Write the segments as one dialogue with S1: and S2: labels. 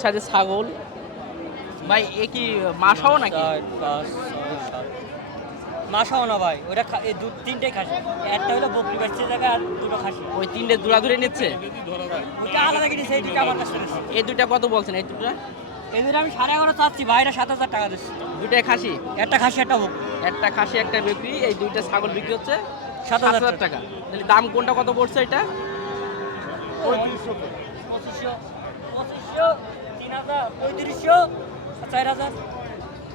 S1: সাইজের ছাগল। ভাই এ কি মাসাও নাকি?
S2: মাসাও না ভাই ওটা এই দু তিনটে খাসি। একটা হলো বকরি বাচ্চা জায়গা আর দুটো খাসি।
S1: ওই তিনটে দূরাদূরে নিচ্ছে?
S2: ওটা আলাদা কিনেছে এই দুটো আমার কাছে
S1: এই দুইটা কত বলছেন? এই দুটা
S2: এদের আমি সাড়ে এগারো চাচ্ছি ভাইরা সাত হাজার টাকা দিচ্ছি।
S1: দুইটাই খাসি?
S2: একটা খাসি একটা হোক
S1: একটা খাসি একটা বিক্রি এই দুইটা ছাগল বিক্রি হচ্ছে
S2: সাত হাজার
S1: টাকা। তাহলে দাম কোনটা কত পড়ছে এটা?
S2: পঁচিশশো। পঁচিশশো তিন হাজার পঁয়ত্রিশশো চার হাজার।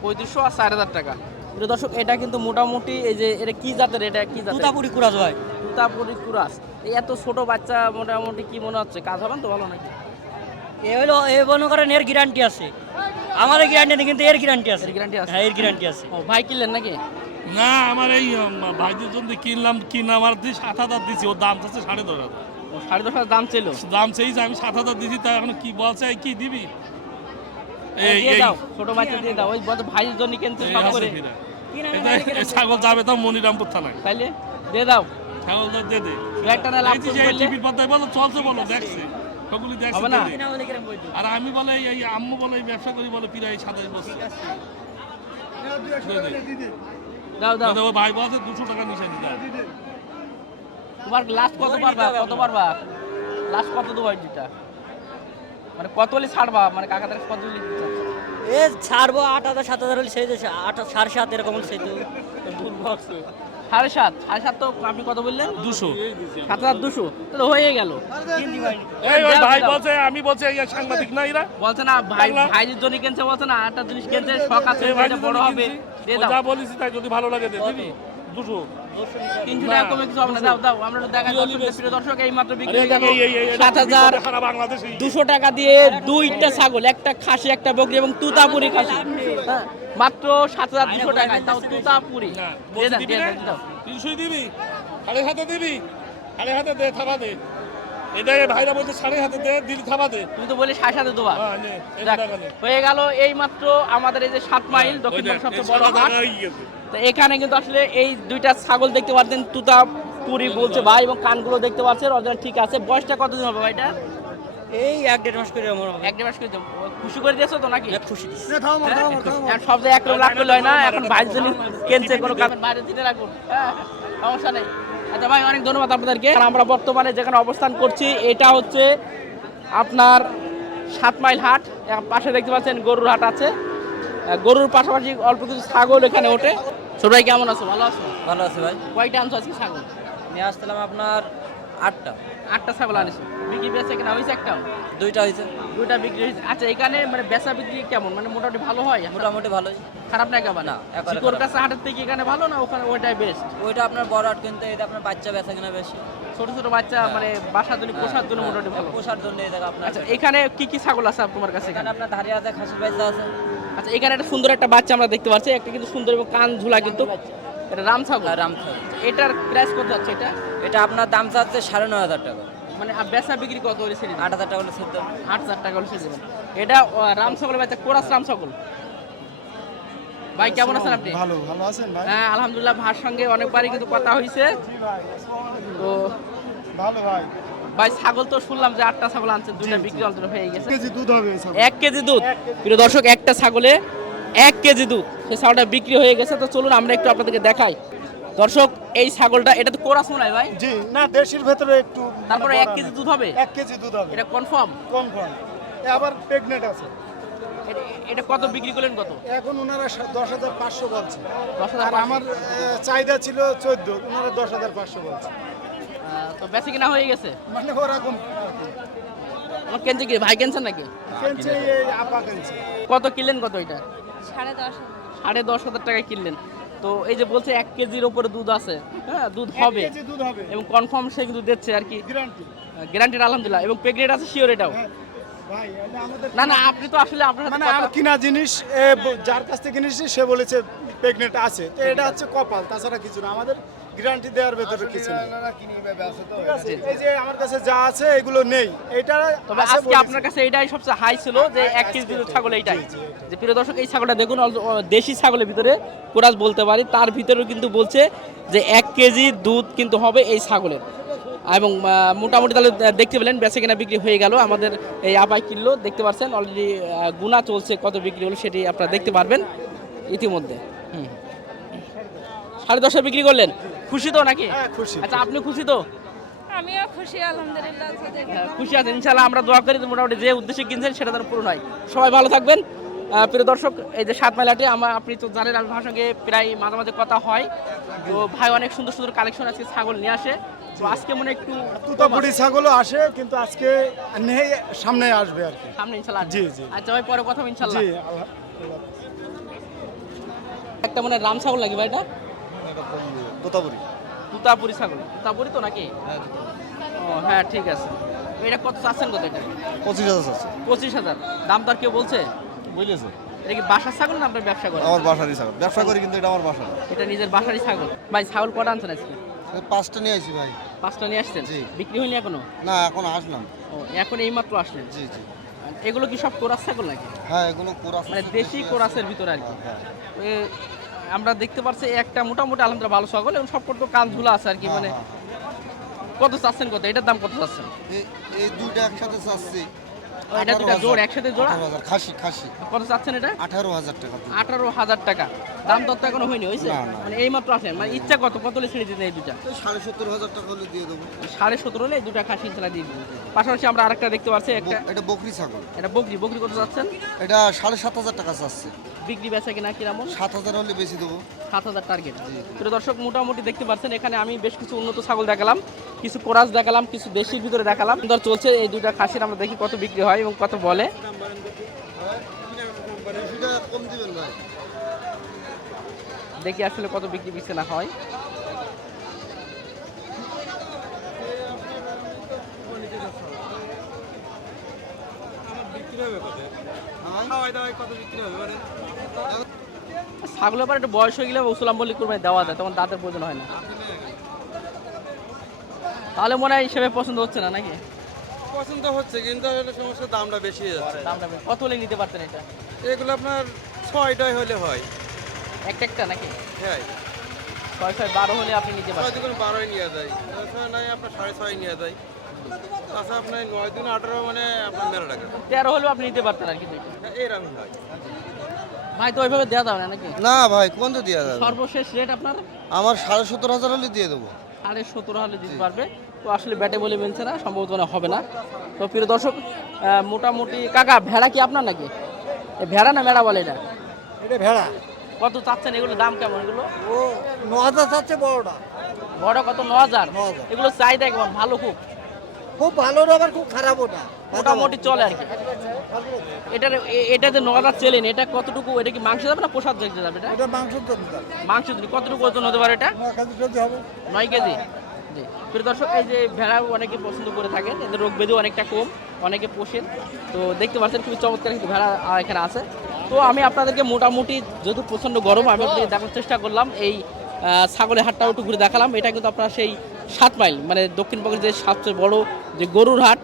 S1: পঁয়ত্রিশশো আর চার হাজার টাকা। প্রিয় দর্শক এটা কিন্তু মোটামুটি এই যে এটা কি জাতের এটা কি জাতের?
S2: তুতাপুরি কুরাজ ভাই।
S1: তুতাপুরি কুরাস। এই এত ছোট বাচ্চা মোটামুটি কি মনে হচ্ছে? কাজ হবেন তো ভালো নাকি?
S2: এ হলো এ মনে করেন এর গ্যারান্টি আছে। আমাদের গ্যারান্টি নেই কিন্তু এর গ্যারান্টি আছে।
S1: guarantee আছে?
S2: হ্যাঁ এর গ্যারান্টি আছে।
S1: ও ভাই কিনলেন নাকি?
S3: না আমার এই ভাইদের জন্য কিনলাম কিনা আমার দিয়ে সাত হাজার দিছি। ওর দাম চাচ্ছে সাড়ে দশ হাজার।
S1: সাড়ে দশ হাজার দাম ছিল।
S3: দাম চেয়েছে আমি সাত হাজার দিছি তা এখন কি বলছে কি দিবি?
S1: দাও ছোট বাচ্চা দিয়ে দাও ওই ভাইয়ের জন্য সব করে।
S3: ছাগল যাবে তো মনিরামপুর থানায়।
S1: তাইলে দিয়ে দাও।
S3: ছাগল তো দে। দে
S1: একটা না লাভ?
S3: টিভির বলো চলছে বলো দেখছে? আর আমি বলে এই- আম্মু বলে এই ব্যবসা করি বলে পিরাই সাতাশ বছর।
S1: দাও দাও।
S3: ভাই বলছে দুশো টাকা নিশানি দিতে
S1: তোমার লাস্ট কত পারবা? কত পারবা? লাস্ট কত দেবো দুইটা? মানে কত হলে ছাড়বা? মানে কাকাদের কত হলে
S2: এ ছাড়বো আট হাজার সাত হাজার হলে সেই দেশে। আট সাড়ে সাত এরকম হলে সেই তো।
S1: সাড়ে সাত? সাড়ে সাত তো আপনি কত বললেন?
S3: দুশো।
S1: সাত হাজার দুশো? তাহলে হয়ে গেল।
S3: ভাই বলছে আমি বলছে এই সাংবাদিক না এরা
S1: বলছে না ভাই? ভাইয়ের জন্য কিনছে বলছে না আটটা জিনিস কিনছে শখ আছে বড় হবে।
S3: যা বলিস তাই যদি ভালো লাগে দিবি? দুশো।
S1: তিনশো টাকা কমে কিছু হবে দাও দাও আমরা দেখা প্রিয় দর্শক এই মাত্র বিক্রি
S3: আরে
S1: হয়ে গেল
S3: এই এই এই
S1: সাত হাজার দুশো টাকা দিয়ে দুইটা ছাগল একটা খাসি একটা বকরি এবং তুতাপুরি খাসি। হ্যাঁ, মাত্র সাত হাজার দুশো টাকায়। তাও তুতাপুরি।
S3: তিনশোই দিবি? সাড়ে হাতে দিবি? সাড়ে হাতে দে থাকা দে। ভাইরা সাড়ে হাতে দে
S1: তুমি তো বলে সাড়ে সাথে দেবা
S3: হ্যাঁ নে এই
S1: যাক,
S3: টাকা নে
S1: হয়ে গেল এই মাত্র আমাদের এই যে সাত মাইল দক্ষিণ সবচেয়ে বড়
S3: হয়ে।
S1: তো এখানে কিন্তু আসলে এই দুইটা ছাগল দেখতে পাচ্ছেন তুতাপুরি বলছে ভাই এবং কানগুলো দেখতে পাচ্ছেন অরিজিনাল ঠিক আছে বয়সটা কতদিন হবে ভাইটা
S2: এই এক দেড় মাস করে আমার
S1: এক দেড় মাস করে খুশি করে দিয়েছ তো নাকি
S2: খুশি।
S1: সব জায়গায় এক লাখ করলে হয় না এখন বাইশ জন কেনছে কোনো কামের বাইরে দিতে রাখুন হ্যাঁ, সমস্যা নেই আচ্ছা ভাই অনেক ধন্যবাদ আপনাদেরকে। আমরা বর্তমানে যেখানে অবস্থান করছি এটা হচ্ছে আপনার সাত মাইল হাট। পাশে দেখতে পাচ্ছেন গরুর হাট আছে। গরুর পাশাপাশি অল্প কিছু ছাগল এখানে ওঠে। ছোট ভাই কেমন আছো? ভালো আছো?
S2: ভালো আছে ভাই।
S1: কয়টা আনছো আজকে ছাগল?
S2: নিয়ে আসছিলাম আপনার আটটা।
S1: আটটা ছাগল আনিস বিক্রি বেচা কেনা হয়েছে একটাও?
S2: দুইটা হয়েছে।
S1: দুইটা বিক্রি হয়েছে। আচ্ছা এখানে মানে বেচা বিক্রি কেমন? মানে মোটামুটি ভালো হয়?
S2: মোটামুটি ভালোই।
S1: খারাপ না একেবারে
S2: না,
S1: শিকড় কাছে হাটের থেকে এখানে ভালো না ওখানে ওইটাই বেস্ট
S2: ওইটা আপনার বড় আট কিনতে এটা আপনার বাচ্চা বেচা কিনা বেশি।
S1: ছোট ছোট বাচ্চা মানে বাসার জন্য পোষার জন্য মোটামুটি ভালো।
S2: পোষার জন্য এই জায়গা আপনার
S1: আচ্ছা এখানে কি কি ছাগল আছে তোমার কাছে
S2: এখানে আপনার ধারে আছে খাসির বাচ্চা আছে।
S1: আচ্ছা এখানে একটা সুন্দর একটা বাচ্চা আমরা দেখতে পাচ্ছি একটা কিন্তু সুন্দর এবং কান ঝুলা কিন্তু। এটা রাম ছাগল?
S2: আর রামছাল
S1: এটার প্রাইস কত যাচ্ছে এটা?
S2: এটা আপনার দাম চাচ্ছে সাড়ে নয় হাজার টাকা।
S1: মানে বেচা বিক্রি কত ছেড়ে
S2: আট হাজার টাকা হলে সেদ্ধ।
S1: আট হাজার টাকা হলে ছেড়ে দেবেন এটা রাম ছাগলের বাচ্চা কোরাস রাম ছাগল? ভাই কেমন আছেন আপনি?
S4: ভালো ভালো আছেন ভাই?
S1: হ্যাঁ আলহামদুলিল্লাহ ভার সঙ্গে অনেকবারই কিন্তু কথা হয়েছে তো
S4: ভালো ভাই।
S1: ভাই ছাগল তো শুনলাম যে আটটা ছাগল আনছেন দুইটা বিক্রি অন্তত হয়ে গেছে।
S4: কেজি দুধ হবে
S1: এক কেজি দুধ? প্রিয় দর্শক একটা ছাগলে এক কেজি দুধ। সেই ছাগলটা বিক্রি হয়ে গেছে তো চলুন আমরা একটু আপনাদেরকে দেখাই। দর্শক এই ছাগলটা এটা তো কোরাস মনে হয় ভাই?
S4: জি না দেশির ভেতরে একটু
S1: তারপরে এক কেজি দুধ হবে?
S4: এক কেজি দুধ হবে।
S1: এটা কনফার্ম
S4: এ আবার প্রেগনেন্ট আছে।
S1: এটা কত বিক্রি করলেন কত?
S4: এখন ওনারা দশ হাজার পাঁচশো বলছে। আর আমার চাহিদা ছিল চোদ্দ ওনারা দশ হাজার পাঁচশো বলছে।
S1: তো বেশি কিনা হয়ে গেছে?
S4: মানে ওরকম।
S1: আমার কেনছে কি? ভাই কেনছেন নাকি?
S4: কিনছে এই আপা কিনছে।
S1: কত কিনলেন কত এটা?
S5: সাড়ে দশ
S1: সাড়ে দশ হাজার টাকায় কিনলেন। তো এই যে বলছে এক কেজির ওপরে দুধ আছে হ্যাঁ দুধ হবে।
S4: দুধ হবে।
S1: এবং কনফার্ম সে কিন্তু দিচ্ছে আর কি।
S4: গ্যারান্টি
S1: গ্যারান্টেড আলহামদুলিল্লাহ। এবং প্রেগনেন্ট আছে শিওর এটাও।
S4: হ্যাঁ ভাই এটা আমাদের
S1: না না আপনি তো আসলে আপনার
S4: মানে আমার কিনা জিনিস যার কাছ থেকে কিনেছি সে বলেছে প্রেগনেন্ট আছে। তো এটা হচ্ছে কপাল তাছাড়া কিছু না। আমাদের গ্যারান্টি দেওয়ার ভেতরে কিছু? এই যে আমার কাছে যা আছে এগুলো নেই। এটা
S1: তবে আজকে আপনার কাছে এইটাই সবচেয়ে হাই ছিল যে এক কেজি ছাগল এইটাই। যে প্রিয় দর্শক এই ছাগলটা দেখুন দেশি ছাগলের ভিতরে কোরাস বলতে পারি তার ভিতরেও কিন্তু বলছে যে এক কেজি দুধ কিন্তু হবে এই ছাগলের। এবং মোটামুটি তাহলে দেখতে পেলেন বেচে কেনা বিক্রি হয়ে গেল। আমাদের এই আপাই কিনলো দেখতে পাচ্ছেন অলরেডি গুণা চলছে কত বিক্রি হলো সেটি আপনারা দেখতে পারবেন ইতিমধ্যে। হুম। সাড়ে দশে বিক্রি করলেন। খুশি তো নাকি?
S4: হ্যাঁ, খুশি।
S1: আচ্ছা আপনি খুশি তো?
S5: আমিও খুশি আলহামদুলিল্লাহ যে
S1: খুশি আছেন ইনশাল্লাহ আমরা দোয়া করি মোটামুটি যে উদ্দেশ্যে কিনছেন সেটা যেন পূরণ হয়। সবাই ভালো থাকবেন। প্রিয় দর্শক এই যে সাত মেলাটি আমার আপনি তো জানেন আমি ভাইয়ের সঙ্গে প্রায় মাঝে মাঝে কথা হয়। তো ভাই অনেক সুন্দর সুন্দর কালেকশন আজকে ছাগল নিয়ে আসে। তো আজকে মনে হয় একটু
S4: তুতাপুরি ছাগলও আসে কিন্তু আজকে নেই সামনে আসবে আর কি।
S1: সামনে ইনশাল্লাহ
S4: জি, জি।
S1: আচ্ছা ভাই পরে কথা ইনশাল্লাহ।
S4: জি
S1: একটা মানে রাম ছাগল লাগে ভাই এটা?
S4: তোতাপুরি।
S1: তুতাপুরি ছাগল। তুতাপুরি তো নাকি? ও হ্যাঁ ঠিক আছে। এটা কত চাচ্ছেন কত এটা?
S6: পঁচিশ হাজার আছে
S1: পঁচিশ হাজার। দাম তো আর কেউ বলছে?
S6: বুঝলেছে
S1: এটা কি বাসার ছাগল না আপনার ব্যবসা করেন
S6: আমার বাসারই ছাগল। ব্যবসা করি কিন্তু এটা আমার বাসা না।
S1: এটা নিজের বাসারই ছাগল। ভাই ছাগল কটা আনছেন আজকে?
S6: এই পাঁচটা নিয়ে আসি ভাই।
S1: পাঁচটা নিয়ে আসছেন?
S6: জি।
S1: বিক্রি হয়নি এখনও?
S6: না এখন আসলাম।
S1: ও এখন এইমাত্র আসলেন?
S6: জি জি।
S1: এগুলো কি সব কোরাস ছাগল নাকি?
S6: হ্যাঁ এগুলো কোরাস
S1: মানে দেশি কোরাসের ভিতরে আর কি।
S6: হ্যাঁ
S1: এ, আমরা দেখতে পাচ্ছি একটা মোটামুটি আলহামদুলিল্লাহ ভালো ছাগল এবং সব তো কাজ ঝুলা আছে আর কি মানে
S6: হ্যাঁ,
S1: কত চাচ্ছেন কত? এটার দাম কত চাচ্ছেন?
S6: এই- এই দুইটা একসাথে চাচ্ছি।
S1: এটা দুটো জোড় একসাথে জোড়া?
S6: হাজার খাসি খাসি।
S1: কত চাচ্ছেন এটা?
S6: আঠারো হাজার টাকা
S1: আঠারো হাজার টাকা। দাম দর তো এখনও হয়নি হয়েছে। মানে এই মাত্র আসেন মানে ইচ্ছা কত? কত হলে ছেড়ে দিতেন এই দুটা
S6: সাড়ে সত্তর হাজার টাকা হলে দিয়ে দেবো।
S1: সাড়ে সতেরো হলে দুটা খাসি ছাড়া দিয়ে দেবো। পাশাপাশি আমরা আরেকটা দেখতে পাচ্ছি একটা
S6: এটা বকরি ছাগল।
S1: এটা বকরি বকরি কত চাচ্ছেন?
S6: এটা সাড়ে সাত হাজার টাকা চাচ্ছে।
S1: বিক্রি বেচা কিনা কীরকম?
S6: সাত হাজার হলে বেশি দেবো।
S1: সাত হাজার টার্গেট প্রিয় দর্শক মোটামুটি দেখতে পাচ্ছেন এখানে আমি বেশ কিছু উন্নত ছাগল দেখালাম কিছু কোরাস দেখালাম কিছু দেশির ভিতরে দেখালাম। ধর চলছে এই দুইটা খাসির আমরা দেখি কত বিক্রি হয় এবং কত বলে। দেখি আসলে কত বিক্রি বিচ্ছে না ভাই কত? বিক্রি হয় ছাগলের পর একটু বয়স হয়ে গেলে ওসুলাম বলি কুরবানি দেওয়া যায় তখন দাঁতের প্রয়োজন হয় না। তাহলে মনে হয় হিসেবে পছন্দ হচ্ছে না নাকি?
S7: পছন্দ হচ্ছে কিন্তু আসলে সমস্যা দামটা বেশি হয়ে যাচ্ছে।
S1: দামটা বেশি। কত হলে নিতে পারতেন এটা?
S7: এগুলো আপনার ছয়টাই হলে হয়।
S1: একটা একটা নাকি?
S7: হ্যাঁ।
S1: ছয় ছয় বারো হলে আপনি নিতে
S7: ছয়
S1: পারতেন
S7: বারোই নিয়ে যায়। ছয় নয় আপনার সাড়ে ছয় নিয়ে যায়। তাছাড়া আপনার নয় দিন আঠারো মানে আপনার মেলা টাকা।
S1: তেরো হলেও আপনি নিতে পারতেন আর কি দুইটা।
S7: হ্যাঁ, এরকম হয়।
S1: ভাই তো ওইভাবে দেওয়া যাবে না নাকি?
S6: না ভাই কোন তো দেওয়া যাবে?
S1: সর্বশেষ রেট আপনার?
S6: আমার সাড়ে সত্তর হাজার হলে দিয়ে দেবো।
S1: সাড়ে সতেরো হলে দিতে পারবে। তো আসলে ব্যাটে বলে মিলছে না সম্ভবত মনে হবে না। তো প্রিয় দর্শক মোটামুটি কাকা ভেড়া কি আপনার নাকি? এ ভেড়া না মেড়া বলে এটা?
S4: এটা ভেড়া।
S1: কত চাচ্ছেন এগুলো দাম কেমন এগুলো?
S4: ও ন হাজার চাচ্ছে বড়টা।
S1: বড় কত? ন হাজার। এগুলো চাহিদা কেমন ভালো খুব।
S4: খুব ভালো আবার খুব খারাপ ওটা
S1: মোটামুটি চলে আর কি। এটার এটা যে ন হাজার চেলেন এটা কতটুকু এটা কি মাংস যাবে না প্রসাদ দেখতে যাবে এটা?
S4: এটা
S1: মাংস যদি কতটুকু ওজন হতে পারে এটা? নয় কেজি জি। প্রিয় দর্শক এই যে ভেড়া অনেকে পছন্দ করে থাকেন এদের রোগ ব্যাধি অনেকটা কম অনেকে পোষেন। তো দেখতে পাচ্ছেন খুবই চমৎকার কিন্তু ভেড়া এখানে আছে। তো আমি আপনাদেরকে মোটামুটি যেহেতু প্রচণ্ড গরম আমি আপনাদের দেখার চেষ্টা করলাম এই ছাগলের হাটটাও একটু ঘুরে দেখালাম। এটা কিন্তু আপনার সেই সাত মাইল মানে দক্ষিণবঙ্গের যে সবচেয়ে বড় যে গরুর হাট,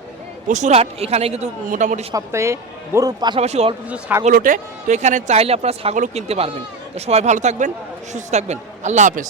S1: পশুর হাট, এখানে কিন্তু মোটামুটি সপ্তাহে গরুর পাশাপাশি অল্প কিছু ছাগল ওঠে। তো এখানে চাইলে আপনারা ছাগলও কিনতে পারবেন। তো সবাই ভালো থাকবেন, সুস্থ থাকবেন। আল্লাহ হাফেজ।